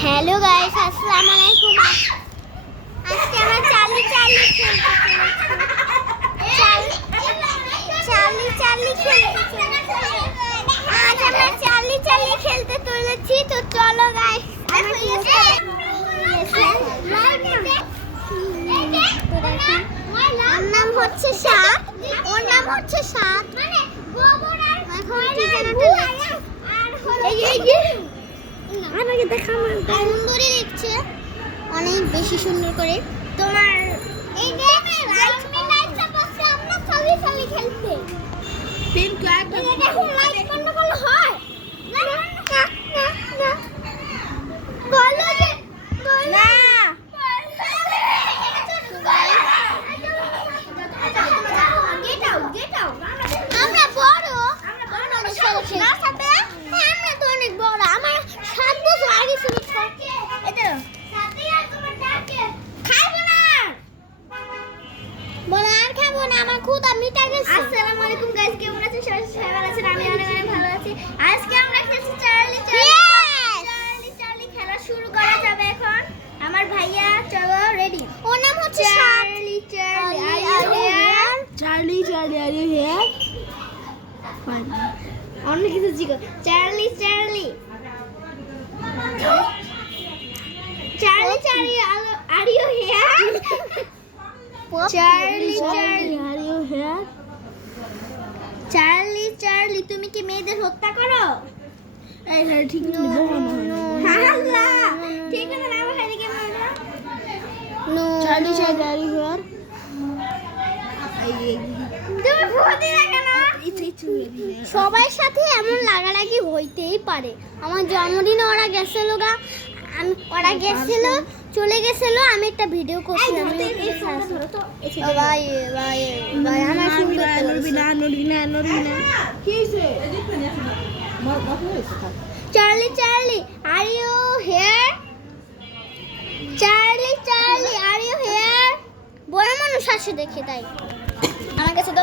Hello guys अस्सलाम वालेकुम। आज के আমরা চার্লি চার্লি খেলতে আজ আমরা চার্লি চার্লি খেলতে চলেছি। তো চলো গাইস ওর নাম হচ্ছে সাত, ওর নাম হচ্ছে সাত। মানে গোবর আর এখন ঠিকানাটা আমাকে দেখা সুন্দরই লিখছে, অনেক বেশি সুন্দর করে। তোমার এই গেমে লাইট মিলাইতে পারছে, আমরা সবই সবই খেলতে কিন্তু একটা দেখো লাইট বন্ধ করলে হয় না না না বলো যে না গেট আউট আমরা বড় খেলছি না সাথে। আমরা তো অনেক বড়, আমার 7 বছর আগে ছিল। এটা সাথে আর তোমার ডাকে খাবো না, বলো আর খাবো না, আমার ক্ষুধা মিটা গেছে। আসসালামু আলাইকুম গাইস, কেমন আছেন সবাই? সবাই ভালো আছেন? আমি অনেক অনেক ভালো আছি। আজকে আমরা খেলছি চার্লি চার্লি চার্লি খেলা শুরু করা যাবে এখন। আমার ভাইয়া চলো রেডি। ওর নাম হচ্ছে Charlie Charlie are you here? Charlie Charlie are you here? Fine, অন্য কিছু জিজ্ঞাসা। Charlie Charlie Charlie Charlie are you here? Charlie Charlie are you here? Charlie Charlie তুমি কি মেয়েদের হত্যা করো? এই ঠিক না, আল্লাহ ঠিক আছে না, আমার এদিকে বলো। No Charlie Charlie are you here? তুমি ভূতি লাগে না? সবার সাথে এমন লাগালাগি হইতেই পারে। আমার জন্মদিনে ওরা গেছিল গা, ওরা গেছিল চলে গেছিল, আমি একটা ভিডিও করছিলাম। ভাই ভাই ভাই আমার ফোন করতে বলছি না, নড়বি না নড়বি না। কি হইছে? Charlie Charlie are you here? Charlie Charlie are you here? বড় মানুষ আসে দেখে তাই আমার কাছে